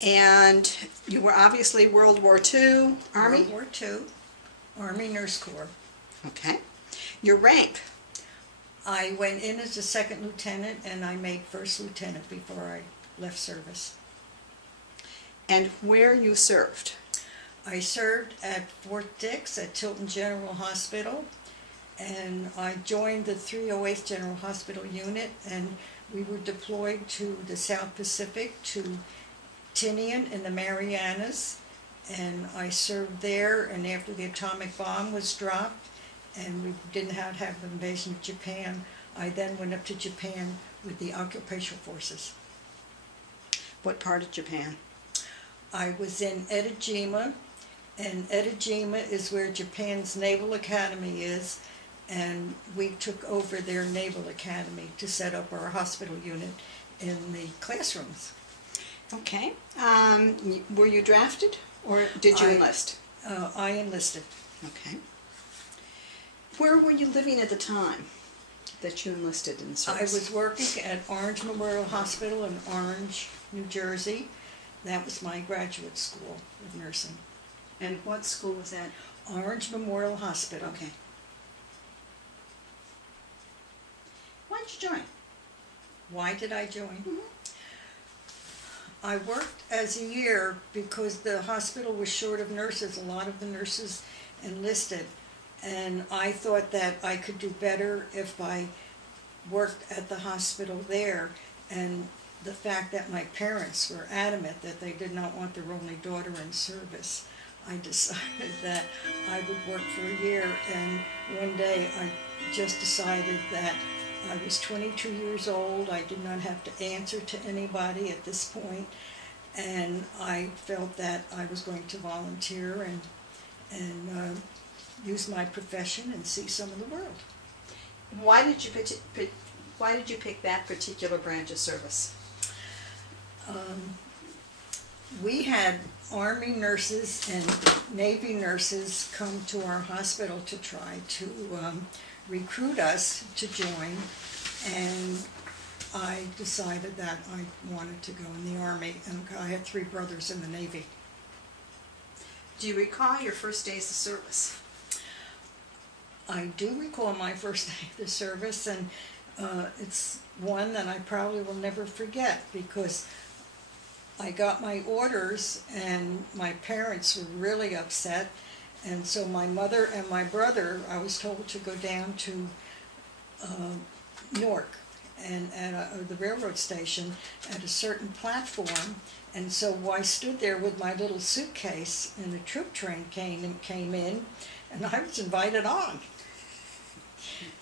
And you were obviously World War II Army? World War II, Army Nurse Corps. Okay. Your rank? I went in as a second lieutenant and I made first lieutenant before I left service. And where you served? I served at Fort Dix at Tilton General Hospital, and I joined the 308th General Hospital Unit, and we were deployed to the South Pacific, to Tinian in the Marianas, and I served there, and after the atomic bomb was dropped and we didn't have the invasion of Japan, I then went up to Japan with the occupational forces. What part of Japan? I was in Etajima, and Etajima is where Japan's Naval Academy is, and we took over their Naval Academy to set up our hospital unit in the classrooms. Okay. Were you drafted, or did you enlist? I enlisted. Okay. Where were you living at the time that you enlisted in service? I was working at Orange Memorial Hospital in Orange, New Jersey. That was my graduate school of nursing. And what school was that? Orange Memorial Hospital. Okay. Why did you join? Why did I join? Mm-hmm. I worked as a year because the hospital was short of nurses. A lot of the nurses enlisted. And I thought that I could do better if I worked at the hospital there. And the fact that my parents were adamant that they did not want their only daughter in service, I decided that I would work for a year. And one day I just decided that I was 22 years old. I did not have to answer to anybody at this point, and I felt that I was going to volunteer and use my profession and see some of the world. Why did you pick that particular branch of service? We had Army nurses and Navy nurses come to our hospital to try to recruit us to join, and I decided that I wanted to go in the Army, and I had 3 brothers in the Navy. Do you recall your first days of service? I do recall my first day of the service, and it's one that I probably will never forget, because I got my orders and my parents were really upset, and so my mother and my brother, I was told to go down to Newark and at the railroad station at a certain platform, and so I stood there with my little suitcase, and the troop train came in, and I was invited on.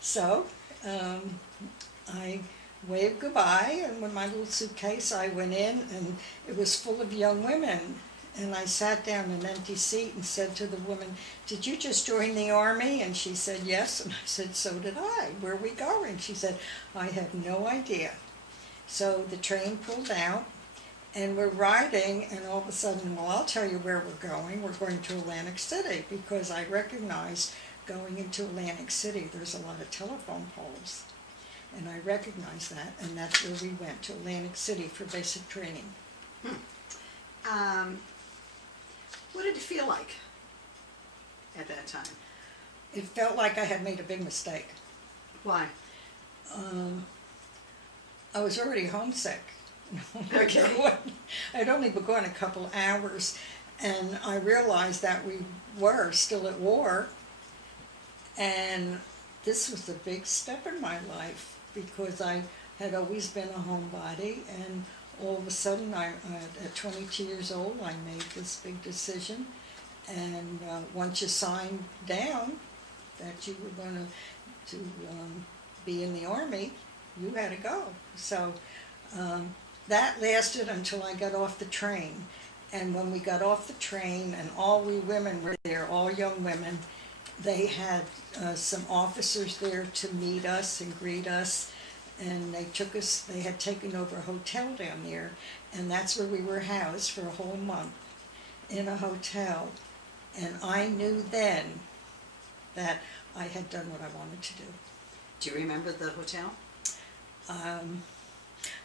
So I waved goodbye, and with my little suitcase I went in, and it was full of young women, and I sat down in an empty seat and said to the woman, "Did you just join the Army?" And she said, "Yes." And I said, "So did I. Where are we going?" She said, "I have no idea." So the train pulled out, and we're riding, and all of a sudden, "Well, I'll tell you where we're going. We're going to Atlantic City," because I recognized going into Atlantic City there's a lot of telephone poles. And I recognized that, and that's where we went, to Atlantic City for basic training. What did it feel like at that time? It felt like I had made a big mistake. Why? I was already homesick. Okay. I'd only been gone a couple hours, and I realized that we were still at war, and this was a big step in my life, because I had always been a homebody, and all of a sudden, at 22 years old, I made this big decision, and once you signed down that you were going to be in the Army, you had to go. So that lasted until I got off the train, and when we got off the train, and all we women were there, all young women, they had some officers there to meet us and greet us, and they had taken over a hotel down there, and that's where we were housed for a whole month, in a hotel. And I knew then that I had done what I wanted to do. Do you remember the hotel?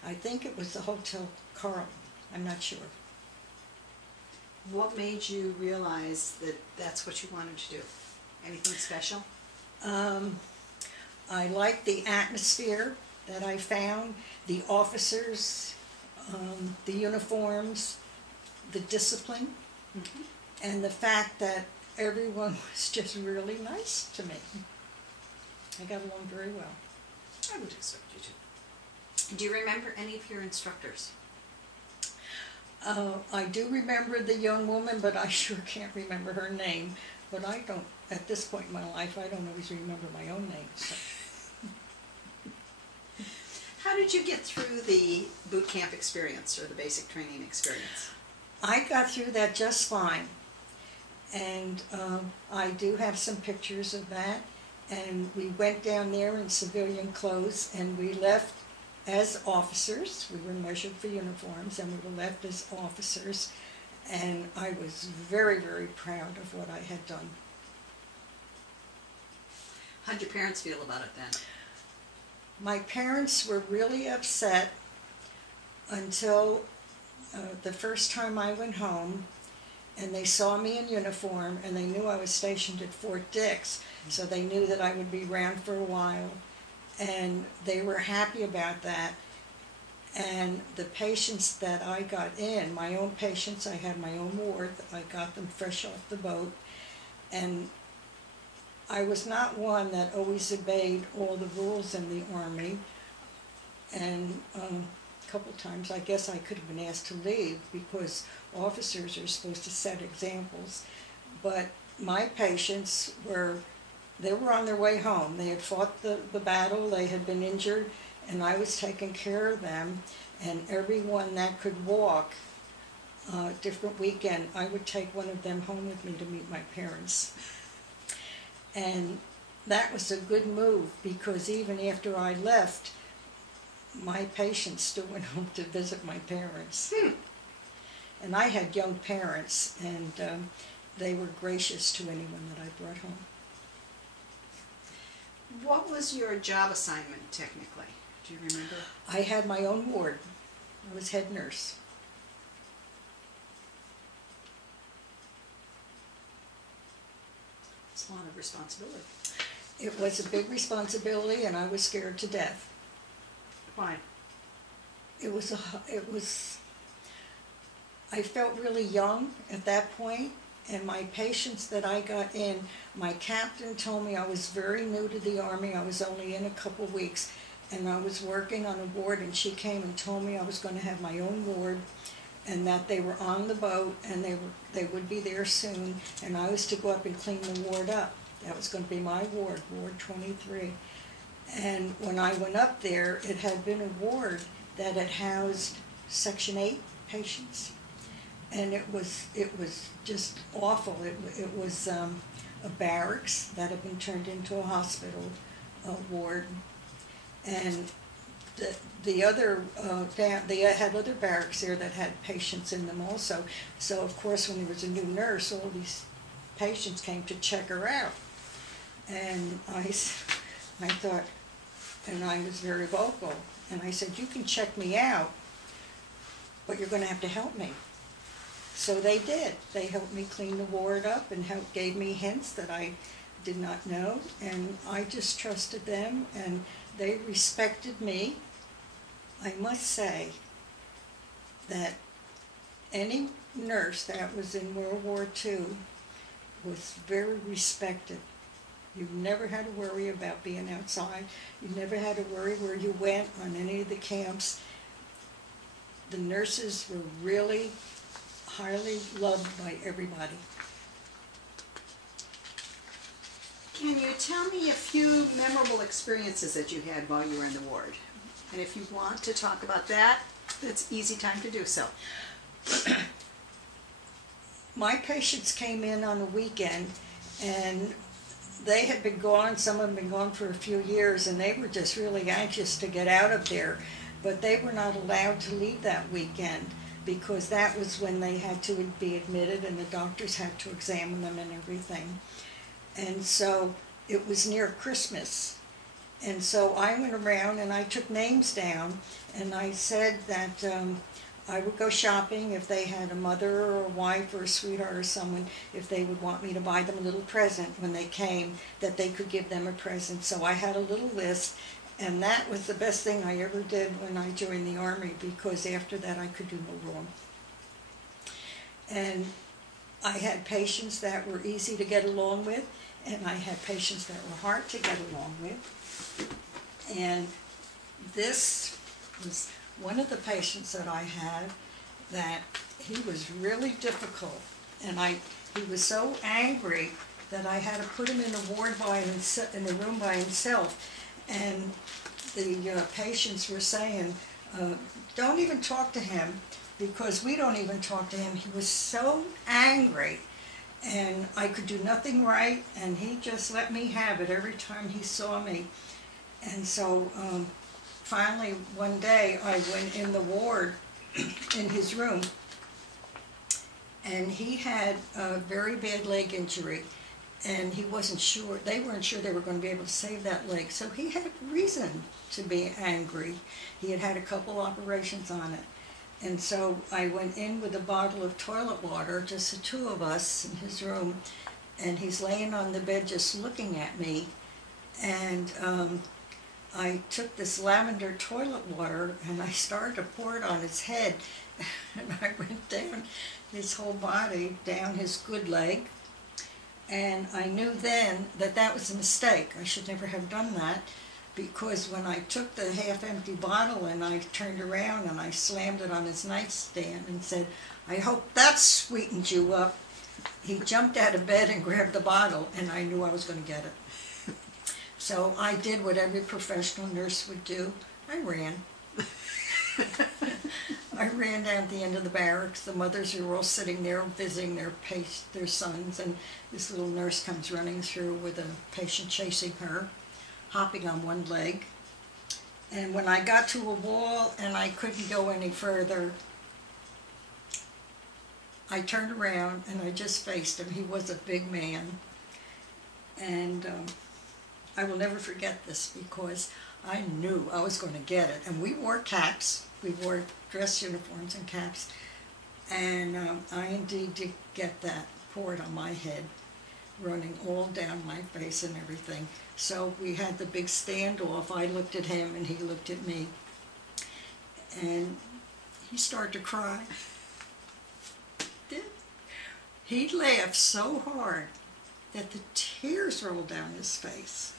I think it was the Hotel Carlton. I'm not sure. What made you realize that that's what you wanted to do? Anything special? I liked the atmosphere that I found, the officers, the uniforms, the discipline, and the fact that everyone was just really nice to me. I got along very well. I would expect you to. Do you remember any of your instructors? I do remember the young woman, but I sure can't remember her name. But I don't, at this point in my life, I don't always remember my own name. So. How did you get through the boot camp experience or the basic training experience? I got through that just fine. And I do have some pictures of that. And we went down there in civilian clothes, and we left as officers. We were measured for uniforms, and we were left as officers. And I was very, very proud of what I had done. How'd your parents feel about it then? My parents were really upset until the first time I went home, and they saw me in uniform, and they knew I was stationed at Fort Dix, so they knew that I would be around for a while, and they were happy about that. And the patients that I got in, my own patients, I had my own ward, I got them fresh off the boat, and I was not one that always obeyed all the rules in the Army, and a couple times I guess I could have been asked to leave because officers are supposed to set examples. But my patients they were on their way home. They had fought the battle, they had been injured, and I was taking care of them. And everyone that could walk, different weekend, I would take one of them home with me to meet my parents. And that was a good move because even after I left, my patients still went home to visit my parents. And I had young parents, and they were gracious to anyone that I brought home. What was your job assignment technically? Do you remember? I had my own ward. I was head nurse. It's a lot of responsibility. It was a big responsibility, and I was scared to death. Why? I felt really young at that point, and my patients that I got in, my captain told me I was very new to the Army. I was only in a couple weeks, and I was working on a ward, and she came and told me I was going to have my own ward, and that they were on the boat, and they would be there soon, and I was to go up and clean the ward up. That was going to be my ward, Ward 23. And when I went up there, it had been a ward that had housed Section 8 patients. And it was just awful. It was a barracks that had been turned into a hospital ward. And they had other barracks there that had patients in them also. So of course when there was a new nurse, all these patients came to check her out. And I thought, and I was very vocal, and I said, you can check me out, but you're going to have to help me. So they did. They helped me clean the ward up and gave me hints that I did not know, and I just trusted them, and they respected me. I must say that any nurse that was in World War II was very respected. You never had to worry about being outside. You never had to worry where you went on any of the camps. The nurses were really highly loved by everybody. Can you tell me a few memorable experiences that you had while you were in the ward? And if you want to talk about that, it's easy time to do so. My patients came in on a weekend, and they had been gone, some of them had been gone for a few years, and they were just really anxious to get out of there. But they were not allowed to leave that weekend because that was when they had to be admitted and the doctors had to examine them and everything. And so it was near Christmas. And so I went around and I took names down, and I said that I would go shopping if they had a mother or a wife or a sweetheart or someone, if they would want me to buy them a little present when they came, that they could give them a present. So I had a little list, and that was the best thing I ever did when I joined the Army, because after that I could do no wrong. And I had patients that were easy to get along with, and I had patients that were hard to get along with. And this was one of the patients that I had that he was really difficult, and he was so angry that I had to put him in the ward in the room by himself. And the patients were saying, don't even talk to him, because we don't even talk to him. He was so angry, and I could do nothing right, and he just let me have it every time he saw me. And so finally one day I went in the ward in his room, and he had a very bad leg injury, and he wasn't sure, they weren't sure they were going to be able to save that leg, so he had reason to be angry. He had had a couple operations on it. And so I went in with a bottle of toilet water, just the two of us in his room, and he's laying on the bed just looking at me. And I took this lavender toilet water and I started to pour it on his head. And I went down his whole body, down his good leg. And I knew then that that was a mistake. I should never have done that. Because when I took the half-empty bottle and I turned around and I slammed it on his nightstand and said, I hope that sweetened you up, he jumped out of bed and grabbed the bottle, and I knew I was going to get it. So I did what every professional nurse would do. I ran. I ran down the end of the barracks. The mothers were all sitting there visiting their sons, and this little nurse comes running through with a patient chasing her, hopping on one leg. And when I got to a wall and I couldn't go any further, I turned around and I just faced him. He was a big man. And I will never forget this, because I knew I was going to get it. And we wore caps. We wore dress uniforms and caps. And I indeed did get that poured on my head, running all down my face and everything. So we had the big standoff. I looked at him and he looked at me. And he started to cry. He laughed so hard that the tears rolled down his face.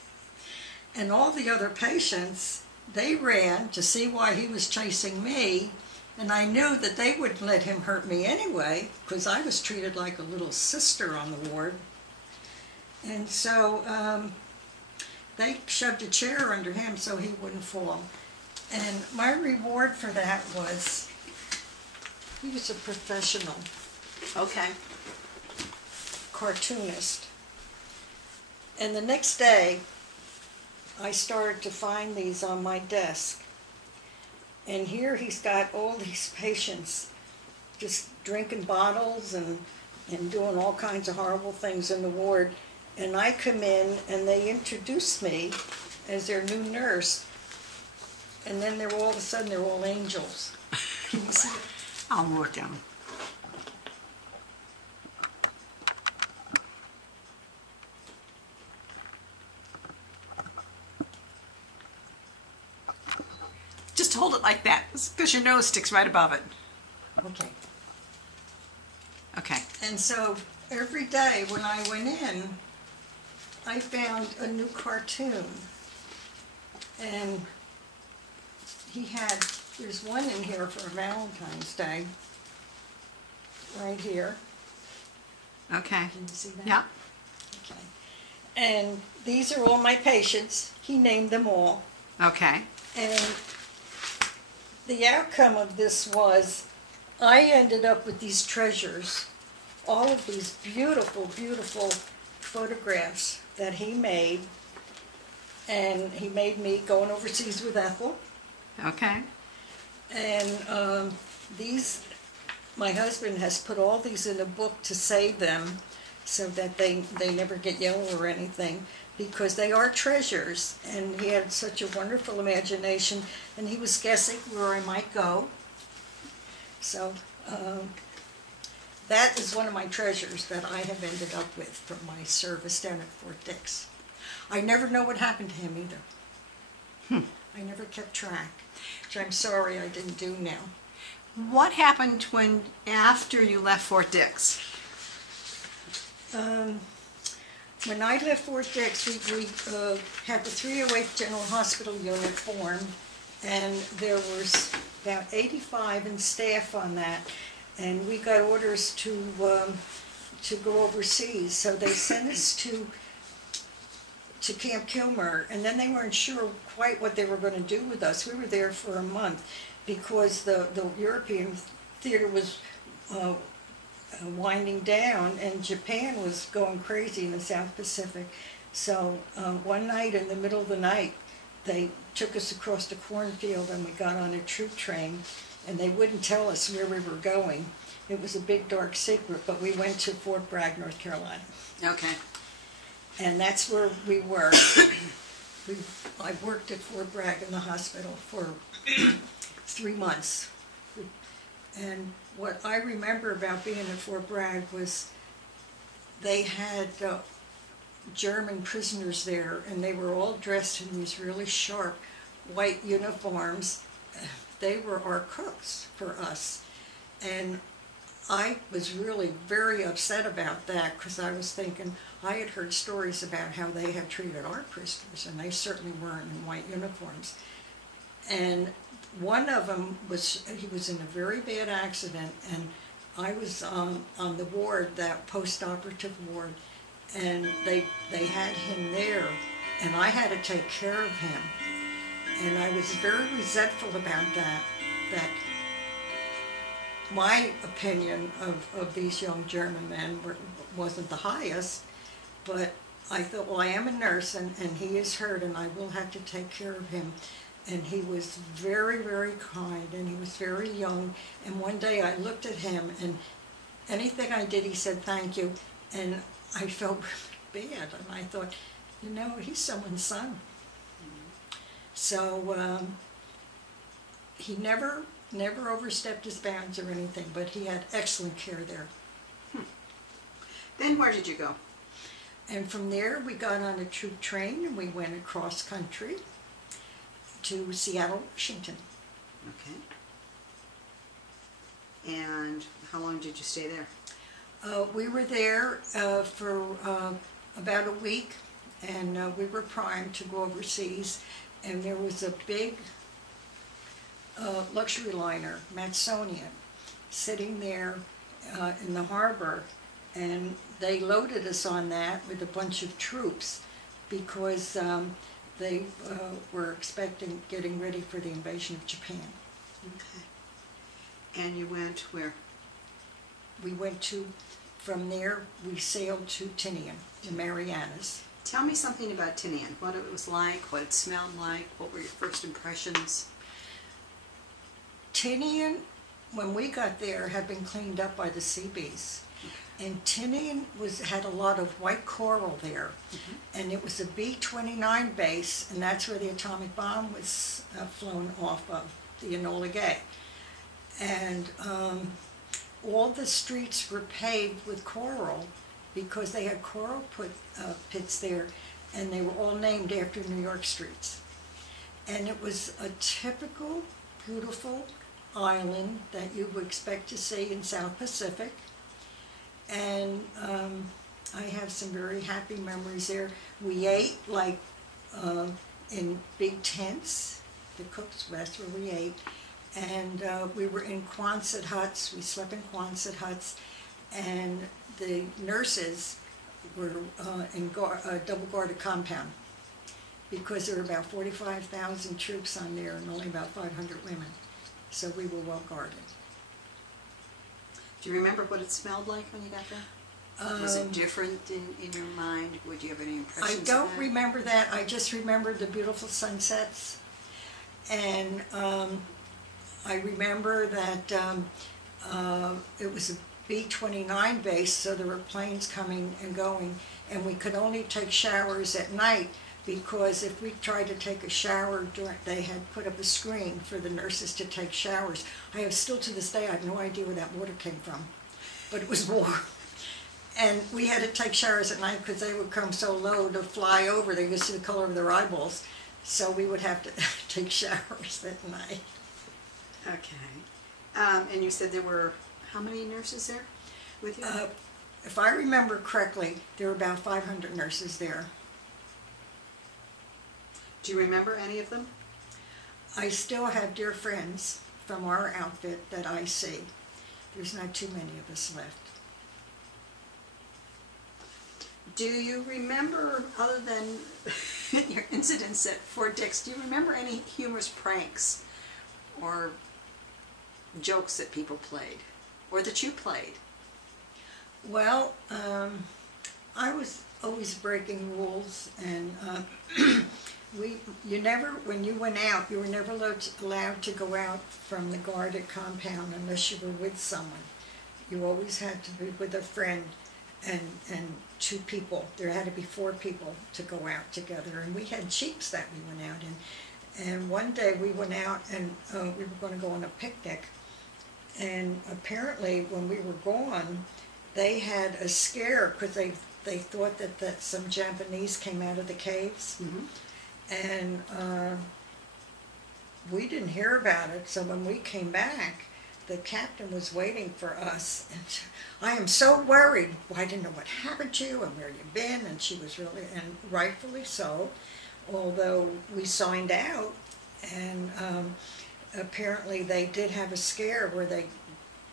And all the other patients, they ran to see why he was chasing me. And I knew that they wouldn't let him hurt me anyway, because I was treated like a little sister on the ward. And so they shoved a chair under him so he wouldn't fall. And my reward for that was, he was a professional. Okay. Cartoonist. And the next day, I started to find these on my desk. And here he's got all these patients just drinking bottles and doing all kinds of horrible things in the ward. And I come in and they introduce me as their new nurse. And then all of a sudden they're all angels. Can you see it? I'll write down. Just hold it like that, because your nose sticks right above it. Okay. Okay. And so every day when I went in, I found a new cartoon. And there's one in here for Valentine's Day, right here. Okay. Can you see that? Yeah. Okay. And these are all my patients. He named them all. Okay. And the outcome of this was, I ended up with these treasures, all of these beautiful, beautiful photographs that he made. And he made me going overseas with Ethel. Okay. And my husband has put all these in a book to save them so that they never get yellow or anything, because they are treasures. And he had such a wonderful imagination, and he was guessing where I might go. So that is one of my treasures that I have ended up with from my service down at Fort Dix. I never know what happened to him either. I never kept track, which I'm sorry I didn't do now. What happened after you left Fort Dix? When I left Fort Dix, we had the 308th General Hospital unit formed, and there was about 85 in staff on that, and we got orders to go overseas. So they sent us to Camp Kilmer, and then they weren't sure quite what they were going to do with us. We were there for a month because the European theater was winding down, and Japan was going crazy in the South Pacific. So one night in the middle of the night, they took us across the cornfield and we got on a troop train, and they wouldn't tell us where we were going. It was a big dark secret, but we went to Fort Bragg, North Carolina. Okay. And that's where we were. I worked at Fort Bragg in the hospital for 3 months. And what I remember about being at Fort Bragg was they had German prisoners there, and they were all dressed in these really sharp white uniforms. They were our cooks for us. And I was really very upset about that because I was thinking, I had heard stories about how they had treated our prisoners, and they certainly weren't in white uniforms. And one of them he was in a very bad accident, and I was on the ward, that post-operative ward, and they had him there, and I had to take care of him. And I was very resentful about that my opinion of these young German men wasn't the highest, but I thought, well, I am a nurse, and he is hurt, and I will have to take care of him. And he was very, very kind, and he was very young. And one day I looked at him, and anything I did, he said thank you. And I felt bad, and I thought, you know, he's someone's son. So he never overstepped his bounds or anything, but he had excellent care there. Then where did you go? And from there, we got on a troop train, and we went across country to Seattle, Washington. Okay. And how long did you stay there? We were there for about a week, and we were primed to go overseas. And there was a big luxury liner, Smithsonian, sitting there in the harbor, and they loaded us on that with a bunch of troops because they were getting ready for the invasion of Japan. Okay. And you went where? We went from there, we sailed to Tinian, the Marianas. Tell me something about Tinian, what it was like, what it smelled like, what were your first impressions? Tinian, when we got there, had been cleaned up by the Seabees. And Tinian had a lot of white coral there. And it was a B-29 base, and that's where the atomic bomb was flown off of, the Enola Gay. And all the streets were paved with coral because they had coral pits there, and they were all named after New York streets. And it was a typical, beautiful island that you would expect to see in South Pacific. And I have some very happy memories there. We ate like in big tents. The cooks, that's where we ate. And we were in Quonset huts. We slept in Quonset huts. And the nurses were in a double-guarded compound because there were about 45,000 troops on there and only about 500 women. So we were well guarded. Do you remember what it smelled like when you got there? Was it different in your mind? Would you have any impressions I of don't that? remember that. I just remember the beautiful sunsets. And I remember that it was a B-29 base, so there were planes coming and going, and we could only take showers at night because if we tried to take a shower, they had put up a screen for the nurses to take showers. I have still to this day, I have no idea where that water came from, but it was warm. And we had to take showers at night because they would come so low to fly over. They could see the color of their eyeballs. So we would have to take showers at night. Okay. And you said there were how many nurses there with you? If I remember correctly, there were about 500 nurses there. Do you remember any of them? I still have dear friends from our outfit that I see. There's not too many of us left. Do you remember, other than your incidents at Fort Dix, do you remember any humorous pranks or jokes that people played, or that you played? Well, I was always breaking rules, and when you went out, you were never allowed to go out from the guarded compound unless you were with someone. You always had to be with a friend and 2 people. There had to be 4 people to go out together, and we had jeeps that we went out in. And one day we went out and we were going to go on a picnic, and apparently when we were gone, they had a scare because they thought that some Japanese came out of the caves. Mm-hmm. And we didn't hear about it, so when we came back, the captain was waiting for us, and I am so worried. I didn't know what happened to you and where you've been, and she was really, and rightfully so, although we signed out, and apparently they did have a scare where they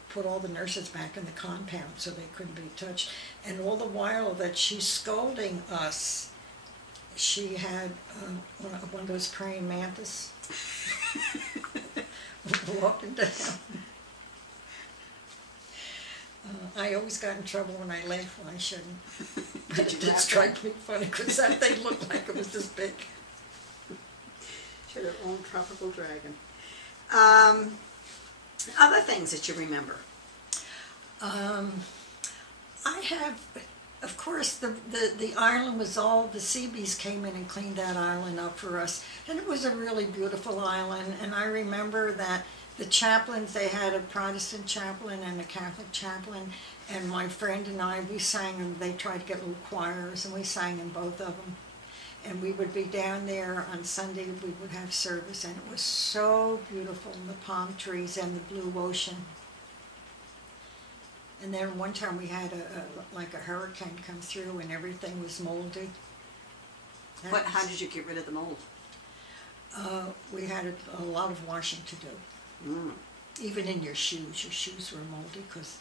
put all the nurses back in the compound so they couldn't be touched. And all the while that she's scolding us, she had one of those praying mantis walking down. I always got in trouble when I laughed when I shouldn't. But it did strike me funny because that thing looked like it was this big. Should have owned tropical dragon. Other things that you remember? I have, of course, the island was all, the Seabees came in and cleaned that island up for us. And it was a really beautiful island. And I remember that the chaplains, they had a Protestant chaplain and a Catholic chaplain. And my friend and I, we sang, and they tried to get little choirs, and we sang in both of them. And we would be down there on Sunday, we would have service, and it was so beautiful, and the palm trees and the blue ocean. And then one time we had like a hurricane come through, and everything was moldy. How did you get rid of the mold? We had a lot of washing to do. Mm. Even in your shoes were moldy because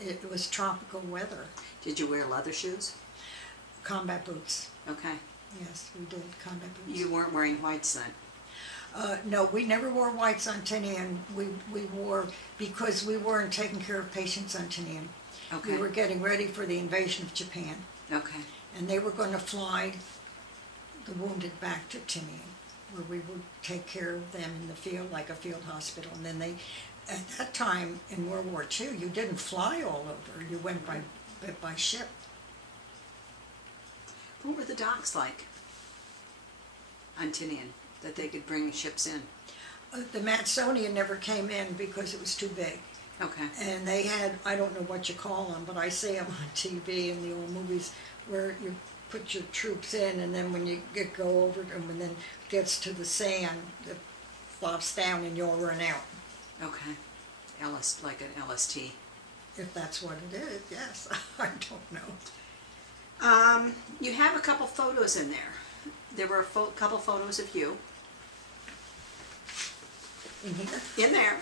it was tropical weather. Did you wear leather shoes? Combat boots. Okay. Yes, we did, combat boots. You weren't wearing whites then? No, we never wore whites on Tinian. We wore, because we weren't taking care of patients on Tinian. Okay. We were getting ready for the invasion of Japan. Okay. And they were going to fly the wounded back to Tinian, where we would take care of them in the field, like a field hospital. And then at that time in World War II, you didn't fly all over. You went by ship. What were the docks like on Tinian that they could bring ships in? The Matsonia never came in because it was too big. Okay. And they had, I don't know what you call them, but I see them on TV in the old movies where you put your troops in, and then when you go over them, and then it gets to the sand, it flops down and you'll run out. Okay. Like an LST. If that's what it is, yes. I don't know. You have a couple photos in there. There were a couple photos of you. In here? In there.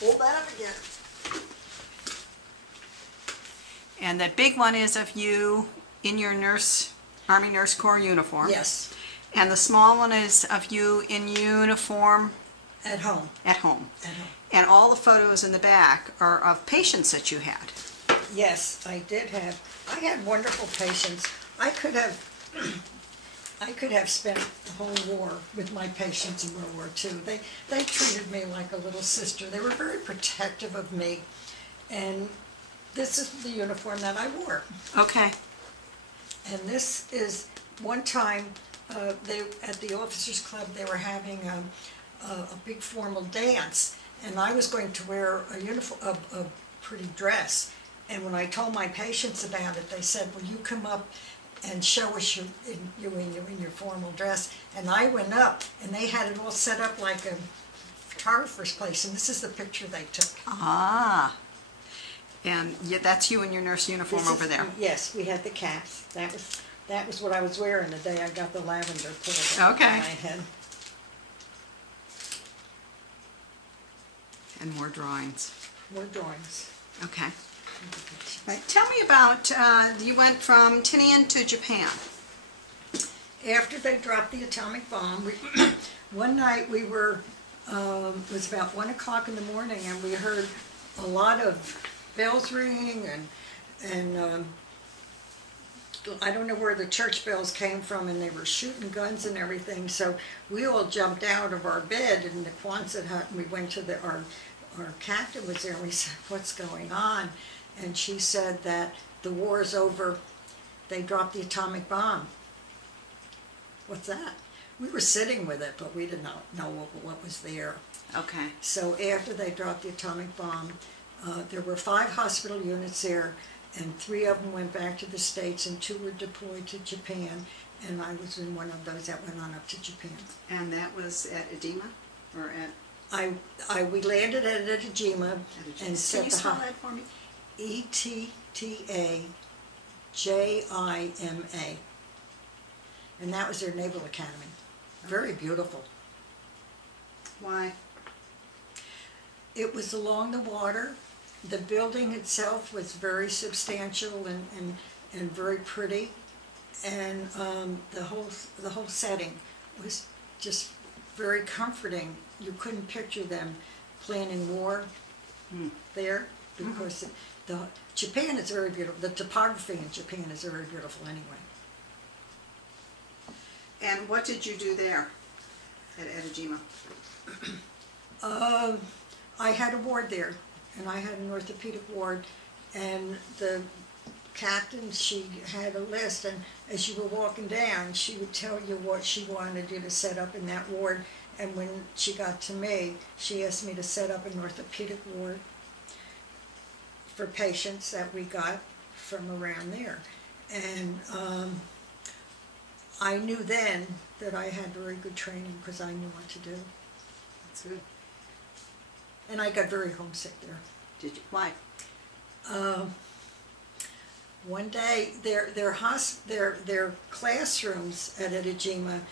Hold that up again. And that big one is of you in your Army Nurse Corps uniform. Yes. And the small one is of you in uniform. At home. At home. At home. And all the photos in the back are of patients that you had. Yes, I did have. I had wonderful patients. I could have spent the whole war with my patients in World War II. They treated me like a little sister. They were very protective of me. And this is the uniform that I wore. Okay. And this is one time they at the officers club they were having a big formal dance, and I was going to wear a uniform, a pretty dress. And when I told my patients about it, they said, "Will you come up and show us you in your formal dress?" And I went up, and they had it all set up like a photographer's place. And this is the picture they took. Ah. And that's you in your nurse uniform over there. Yes, we had the caps. That was what I was wearing the day I got the lavender pulled out of my head. And more drawings. More drawings. Okay. Right. Tell me about, you went from Tinian to Japan. After they dropped the atomic bomb, one night we were, it was about 1 o'clock in the morning, and we heard a lot of bells ringing, and I don't know where the church bells came from, and they were shooting guns and everything. So we all jumped out of our bed in the Quonset hut, and we went to our captain was there, and we said, "What's going on?" And she said that the war's over. They dropped the atomic bomb. What's that? We were sitting with it, but we did not know what was there. Okay. So after they dropped the atomic bomb, there were 5 hospital units there, and 3 of them went back to the States, and 2 were deployed to Japan, and I was in one of those that went on up to Japan. And that was at Edema, or at? We landed at Ejima and set Can you spell that for me? ETTAJIMA, and that was their naval academy. Very beautiful. Why? It was along the water. The building itself was very substantial and very pretty, and the whole setting was just very comforting. You couldn't picture them planning war there, because Japan is very beautiful. The topography in Japan is very beautiful anyway. And what did you do there at Edema? I had a ward there, and I had an orthopedic ward, and the captain, she had a list, and as you were walking down, she would tell you what she wanted you to set up in that ward. And when she got to me, she asked me to set up an orthopedic ward for patients that we got from around there. And I knew then that I had very good training, because I knew what to do. That's good. And I got very homesick there. Did you? Why? One day, their classrooms at Ejima,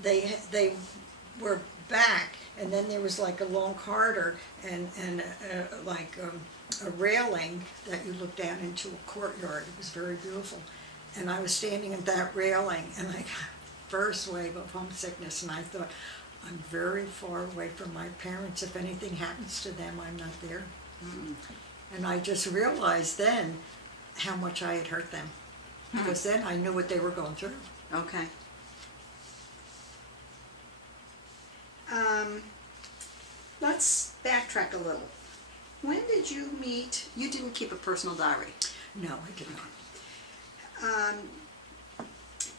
they were back, and then there was like a long corridor and a railing that you looked down into a courtyard. It was very beautiful. And I was standing at that railing, and I got first wave of homesickness, and I thought, I'm very far away from my parents. If anything happens to them, I'm not there. And I just realized then how much I had hurt them, because then I knew what they were going through. Okay. Let's backtrack a little. When did you meet? You didn't keep a personal diary. No, I did not.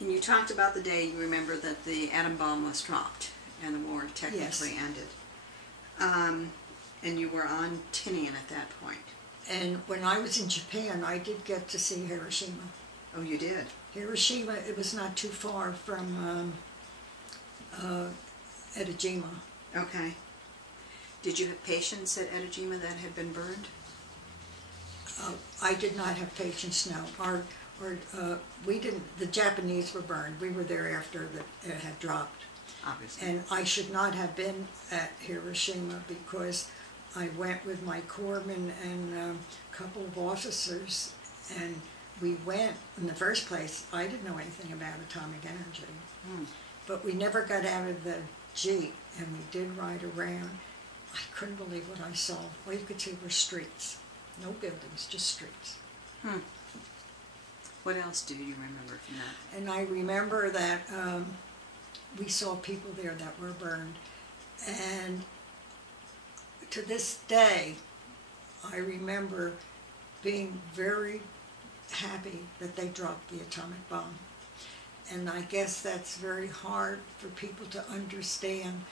And you talked about the day you remember that the atom bomb was dropped and the war technically ended. And you were on Tinian at that point. And when I was in Japan, I did get to see Hiroshima. Oh, you did? Hiroshima, it was not too far from Ejima. Okay. Did you have patients at Ejima that had been burned? I did not have patients, no. We didn't. The Japanese were burned. We were there after it had dropped. Obviously. And I should not have been at Hiroshima, because I went with my corpsman and a couple of officers, and we went. In the first place, I didn't know anything about atomic energy, but we never got out of the Jeep, and we did ride around. I couldn't believe what I saw. All you could see were streets. No buildings, just streets. What else do you remember from that? And I remember that we saw people there that were burned. And to this day, I remember being very happy that they dropped the atomic bomb. And I guess that's very hard for people to understand.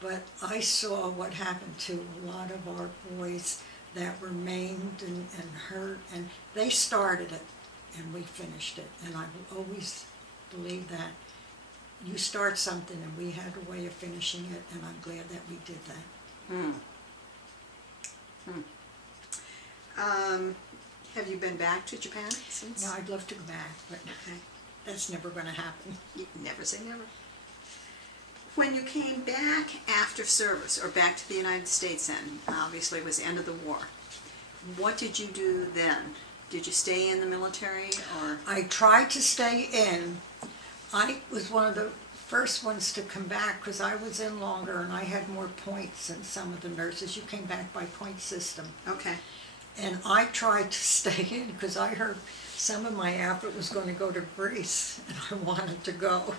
But I saw what happened to a lot of our boys that were maimed and hurt, and they started it and we finished it. And I will always believe that you start something and we had a way of finishing it, and I'm glad that we did that. Have you been back to Japan since? No, I'd love to go back, but that's never going to happen. You never say never. When you came back after service, or back to the United States then, obviously it was the end of the war, what did you do then? Did you stay in the military, or? I tried to stay in. I was one of the first ones to come back because I was in longer and I had more points than some of the nurses. You came back by point system. Okay. And I tried to stay in because I heard some of my outfit was going to go to Greece and I wanted to go.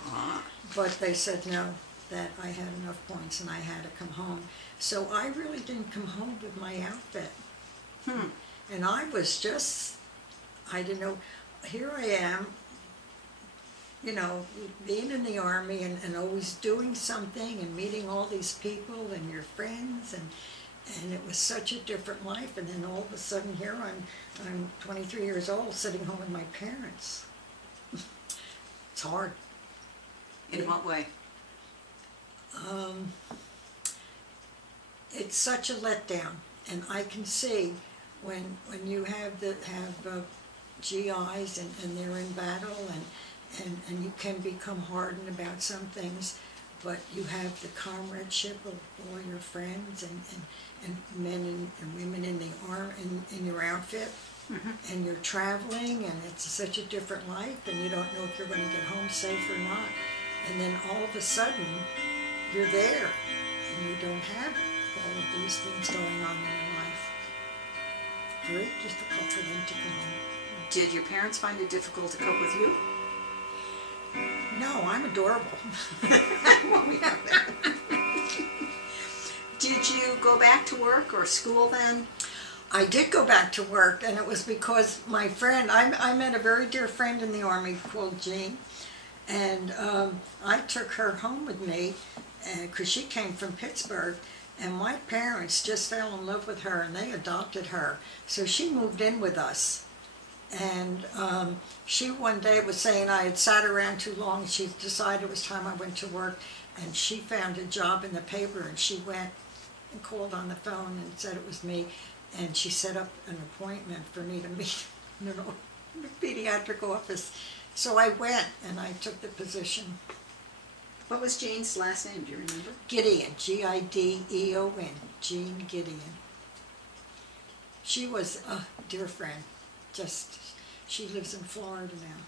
But they said no, that I had enough points and I had to come home. So I really didn't come home with my outfit. And I was just, I didn't know, here I am, you know, being in the Army and always doing something and meeting all these people and your friends, and it was such a different life. And then all of a sudden here I'm 23 years old sitting home with my parents. It's hard. In what way? It's such a letdown, and I can see when you have GIs and they're in battle and you can become hardened about some things, but you have the comradeship of all your friends and men and women in the arm in your outfit, and you're traveling, and it's such a different life, and you don't know if you're going to get home safe or not, and then all of a sudden you're there and you don't have all of these things going on in your life. Very difficult for them to come home. Did your parents find it difficult to cope with you? No, I'm adorable. Well, we have that. Did you go back to work or school then? I did go back to work, and it was because my friend, I met a very dear friend in the Army called Jean, and I took her home with me because she came from Pittsburgh, and my parents just fell in love with her and they adopted her. So she moved in with us. And she one day was saying I had sat around too long. She decided it was time I went to work, and she found a job in the paper, and she went and called on the phone and said it was me, and she set up an appointment for me to meet in the pediatric office. So I went and I took the position. What was Jean's last name, do you remember? Gideon, Gideon, Jean Gideon. She was a dear friend. She lives in Florida now.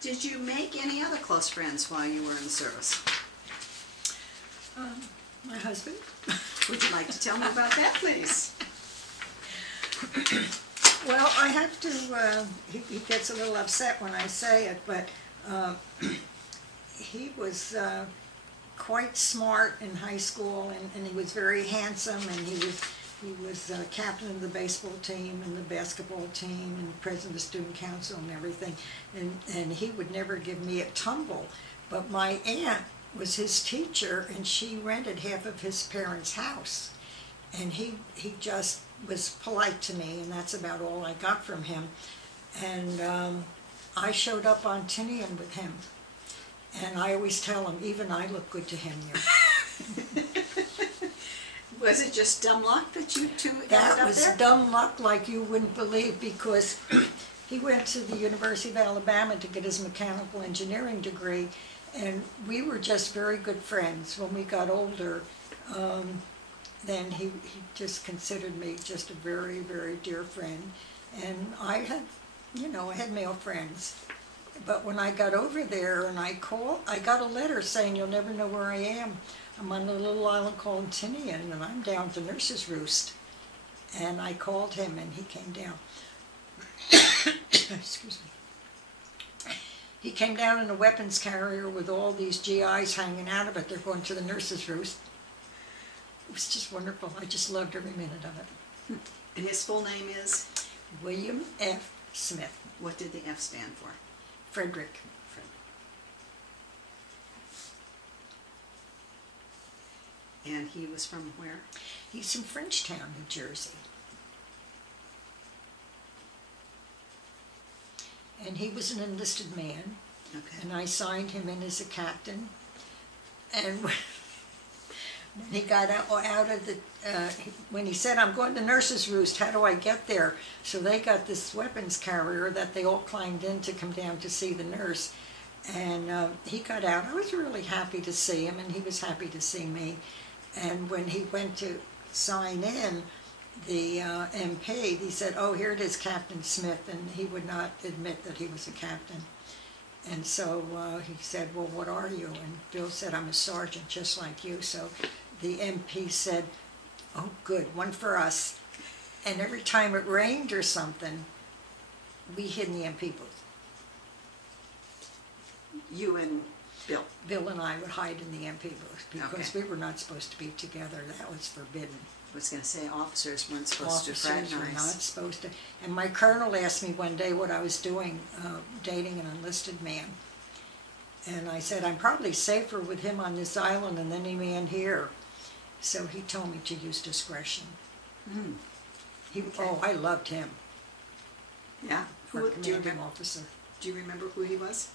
Did you make any other close friends while you were in the service? My husband. Would you like to tell me about that, please? Well, I have to, he gets a little upset when I say it, but he was quite smart in high school, and he was very handsome, and he was captain of the baseball team and the basketball team and president of the student council and everything, and he would never give me a tumble. But my aunt was his teacher, and she rented half of his parents' house, and he just was polite to me, and that's about all I got from him. And I showed up on Tinian with him, and I always tell him, even I look good to him here. Was it just dumb luck that you two ended up That there? was dumb luck like you wouldn't believe, because he went to the University of Alabama to get his mechanical engineering degree, and we were just very good friends. When we got older, then he just considered me just a very, very dear friend. And I had male friends. But when I got over there and I got a letter saying, "You'll never know where I am. I'm on a little island called Tinian, and I'm down to Nurse's Roost." And I called him, and he came down. Excuse me. He came down in a weapons carrier with all these GIs hanging out of it. They're going to the Nurse's Roost. It was just wonderful. I just loved every minute of it. And his full name is? William F. Smith. What did the F stand for? Frederick. And he was from where? He's from Frenchtown, New Jersey. And he was an enlisted man. Okay. And I signed him in as a captain. And when he got out of the, when he said, I'm going to Nurse's Roost, how do I get there? So they got this weapons carrier that they all climbed in to come down to see the nurse. And he got out. I was really happy to see him, and he was happy to see me. And when he went to sign in, the MP, he said, oh, here it is, Captain Smith, and he would not admit that he was a captain. And so he said, well, what are you? And Bill said, I'm a sergeant, just like you. So the MP said, oh, good, one for us. And every time it rained or something, we hid in the MP booth. You and Bill? Bill and I would hide in the MP booth because Okay. we were not supposed to be together. That was forbidden. I was going to say officers weren't supposed to Officers were not fraternize. supposed to. And my colonel asked me one day what I was doing, dating an enlisted man. And I said, I'm probably safer with him on this island than any man here. So he told me to use discretion. Mm. Okay. Oh, I loved him. Yeah. Our Who, do you commanding remember? officer. Do you remember who he was?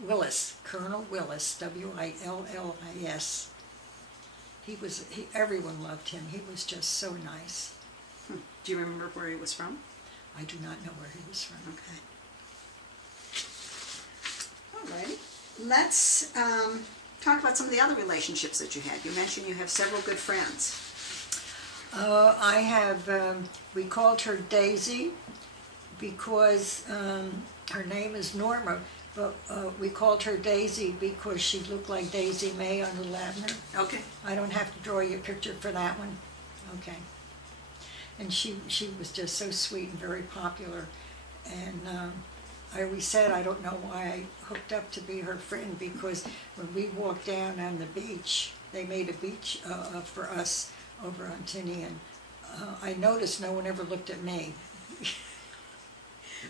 Willis, Colonel Willis, W-I-L-L-I-S. Everyone loved him. He was just so nice. Do you remember where he was from? I do not know where he was from. Okay. All right. Let's talk about some of the other relationships that you had. You mentioned you have several good friends. I have, we called her Daisy because her name is Norma, but we called her Daisy because she looked like Daisy May on the Labner. Okay. I don't have to draw you a picture for that one. Okay. And she was just so sweet and very popular. And I always said I don't know why I hooked up to be her friend, because when we walked down on the beach, they made a beach for us over on Tinian. I noticed no one ever looked at me.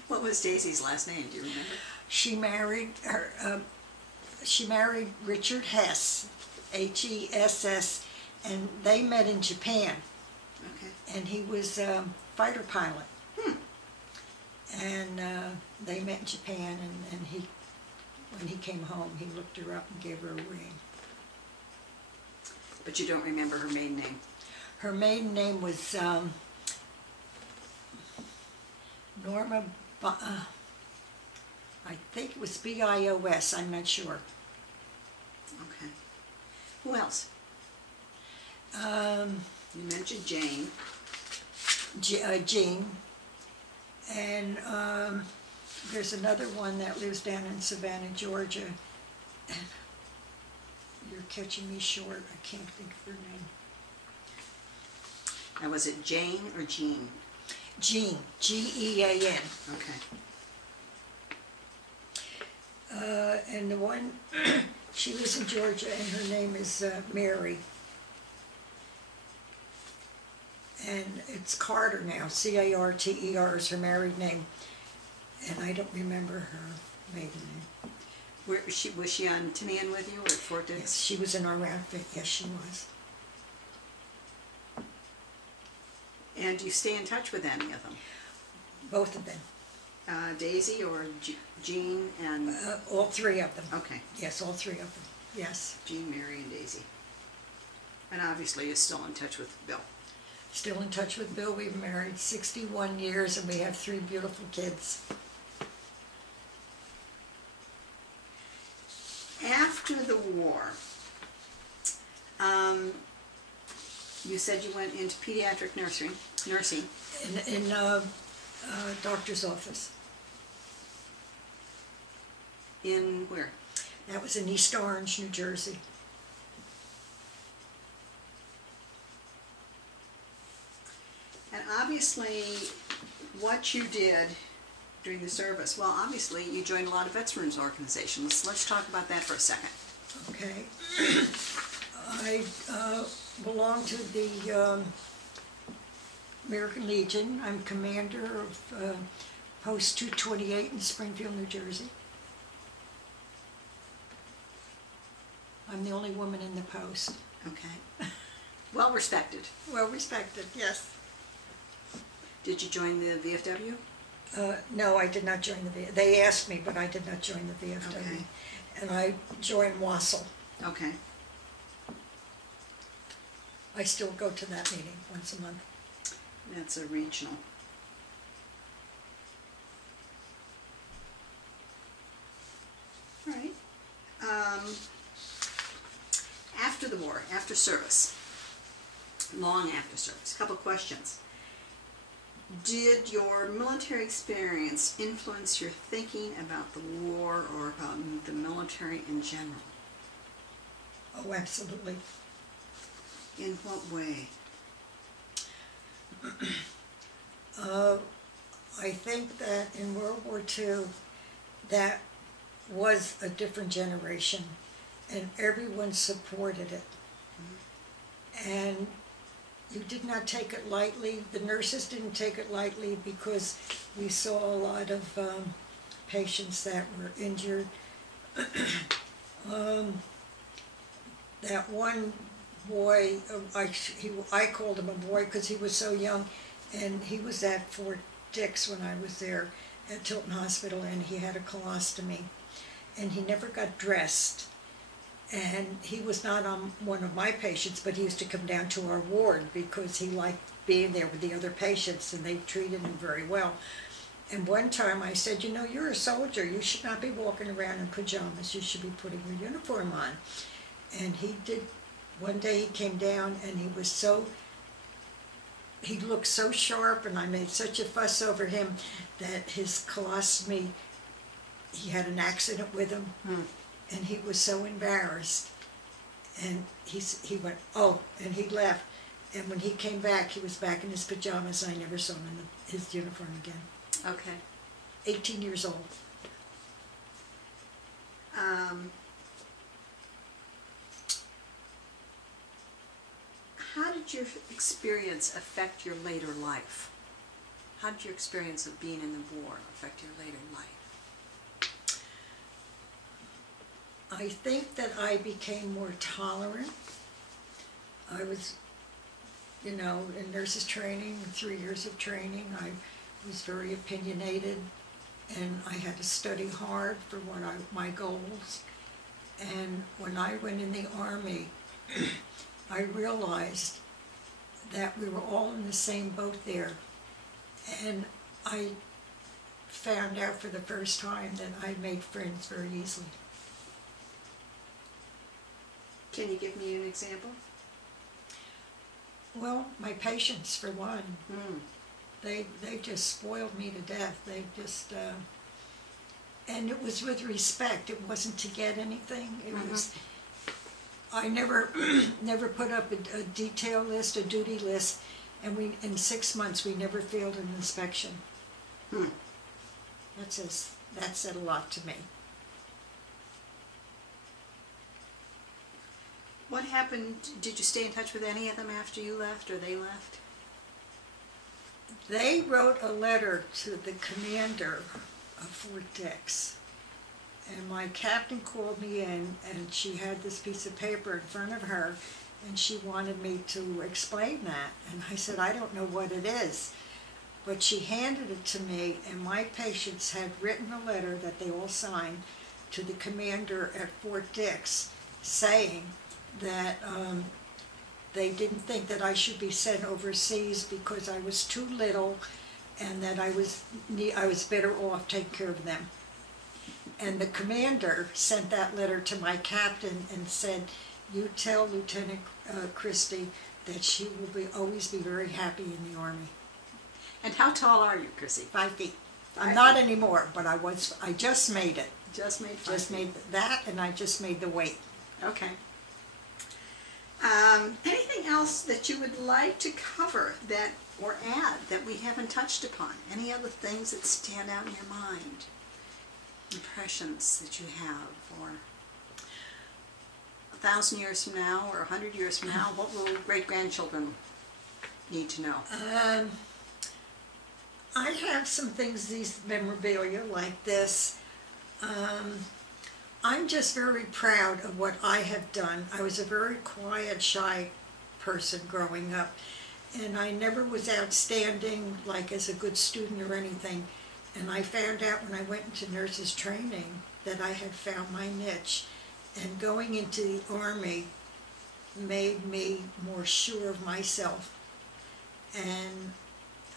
What was Daisy's last name? Do you remember? She married Richard Hess, H-E-S-S, and they met in Japan. Okay. And he was a fighter pilot. Hmm. And they met in Japan, and when he came home, he looked her up and gave her a ring. But you don't remember her maiden name? Her maiden name was Norma, I think it was B-I-O-S, I'm not sure. Okay. Who else? Um, You mentioned Jane. Jean. And there's another one that lives down in Savannah, Georgia. And you're catching me short. I can't think of her name. Now, was it Jane or Jean? Jean, G-E-A-N. Okay. And the one, she lives in Georgia, and her name is Mary. And it's Carter now, C-A-R-T-E-R is her married name. And I don't remember her maiden name. Where was she on Tinian with you or at Fort Dix? Yes, she was in our outfit, yes she was. And do you stay in touch with any of them? Both of them. Daisy or Jean and... All three of them. Okay. Yes, all three of them, yes. Jean, Mary, and Daisy. And obviously you're still in touch with Bill. Still in touch with Bill. We've married 61 years and we have 3 beautiful kids. After the war, you said you went into pediatric nursing. In doctor's office. In where? That was in East Orange, New Jersey. And obviously, what you did during the service, well, obviously you joined a lot of veterans organizations. Let's talk about that for a second. Okay. I belong to the American Legion. I'm commander of Post 228 in Springfield, New Jersey. I'm the only woman in the post. Okay. Well respected. Well respected, yes. Did you join the VFW? No, I did not join the VFW. They asked me, but I did not join the VFW. Okay. And I joined Wassel. Okay. I still go to that meeting once a month. That's a regional. All right. After the war, after service, long after service, a couple questions. Did your military experience influence your thinking about the war or about the military in general? Oh, absolutely. In what way? I think that in World War II, that was a different generation, and everyone supported it. And you did not take it lightly. The nurses didn't take it lightly because we saw a lot of patients that were injured. That one boy, I called him a boy because he was so young, and he was at Fort Dix when I was there at Tilton Hospital, and he had a colostomy, and he never got dressed. And he was not on one of my patients, but he used to come down to our ward because he liked being there with the other patients, and they treated him very well. And one time I said, you know, you're a soldier. You should not be walking around in pajamas. You should be putting your uniform on. And he did. One day he came down, and he looked so sharp, and I made such a fuss over him that his colostomy, he had an accident with him. And he was so embarrassed, and he went, oh, and he left. And when he came back, he was back in his pajamas. I never saw him in his uniform again. Okay. 18 years old. How did your experience affect your later life? How did your experience of being in the war affect your later life? I think that I became more tolerant. I was, you know, in nurses training, 3 years of training. I was very opinionated, and I had to study hard for my goals. And when I went in the Army, I realized that we were all in the same boat there. And I found out for the first time that I made friends very easily. Can you give me an example? Well, my patients, for one. They just spoiled me to death. They just, and it was with respect. It wasn't to get anything. It was, I never put up a detail list, a duty list, and in 6 months we never failed an inspection. That said a lot to me. What happened? Did you stay in touch with any of them after you left, or they left? They wrote a letter to the commander of Fort Dix, and my captain called me in, and she had this piece of paper in front of her, and she wanted me to explain that. And I said, I don't know what it is. But she handed it to me, and my patients had written a letter that they all signed to the commander at Fort Dix, saying that they didn't think that I should be sent overseas because I was too little, and that I was better off taking care of them. And the commander sent that letter to my captain and said, you tell Lieutenant Christie that she will always be very happy in the Army. And how tall are you, Chrissy? 5 feet. I'm not anymore, but I just made it. Just made 5 feet. Just made that, and I just made the weight. Okay. Anything else that you would like to cover or add that we haven't touched upon? Any other things that stand out in your mind? Impressions that you have, or 1,000 years from now, or 100 years from now, what will great-grandchildren need to know? I have some things, these memorabilia like this. I'm just very proud of what I have done. I was a very quiet, shy person growing up, and I never was outstanding, like as a good student or anything. And I found out when I went into nurses training that I had found my niche. And going into the Army made me more sure of myself. And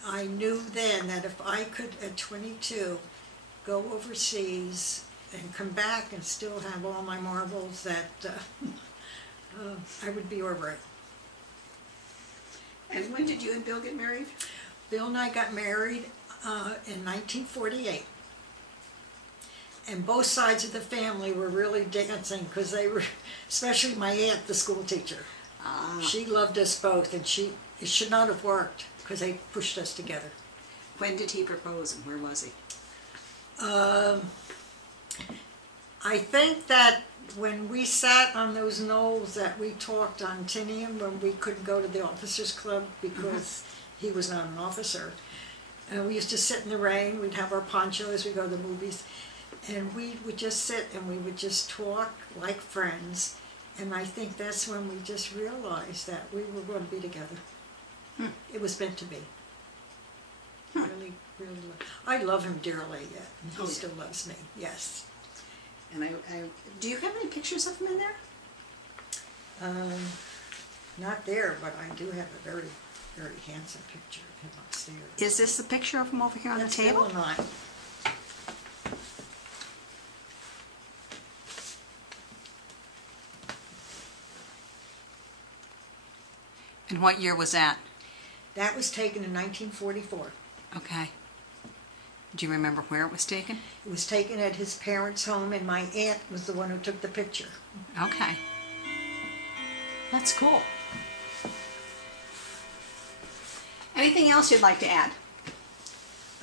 I knew then that if I could, at 22, go overseas and come back and still have all my marbles, that I would be all right. And when did you and Bill get married? Bill and I got married in 1948. And both sides of the family were really dancing because they were, especially my aunt, the school teacher. She loved us both, and it should not have worked because they pushed us together. When did he propose and where was he? I think that when we sat on those knolls that we talked on Tinian when we couldn't go to the officers club because he was not an officer. And we used to sit in the rain, we'd have our ponchos, we'd go to the movies, and we would just sit and we would just talk like friends. And I think that's when we just realized that we were going to be together. It was meant to be. Really, really. I love him dearly yet. He still loves me, yes. And do you have any pictures of him in there? Not there, but I do have a very, very handsome picture of him upstairs. Is this the picture of him over here on the table? Bill and I. And what year was that? That was taken in 1944. Okay. Do you remember where it was taken? It was taken at his parents' home, and my aunt was the one who took the picture. Okay. That's cool. Anything else you'd like to add?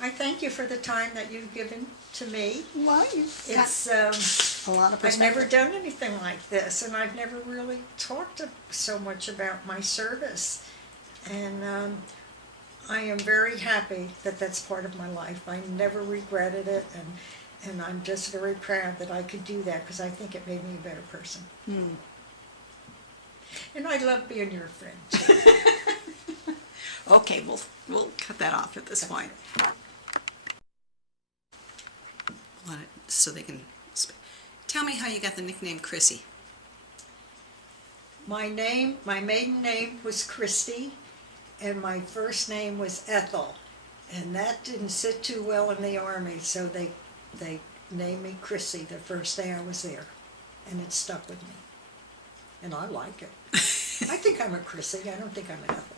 I thank you for the time that you've given to me. Well, It's a lot of I've never done anything like this, and I've never really talked so much about my service. And I am very happy that that's part of my life. I never regretted it, and I'm just very proud that I could do that because I think it made me a better person. And I love being your friend, too. Okay, we'll cut that off at this point. Let it, so they can... Tell me how you got the nickname Chrissy. My maiden name was Christy, and my first name was Ethel. And that didn't sit too well in the Army, so they named me Chrissy the first day I was there. And it stuck with me. And I like it. I think I'm a Chrissy. I don't think I'm an Ethel.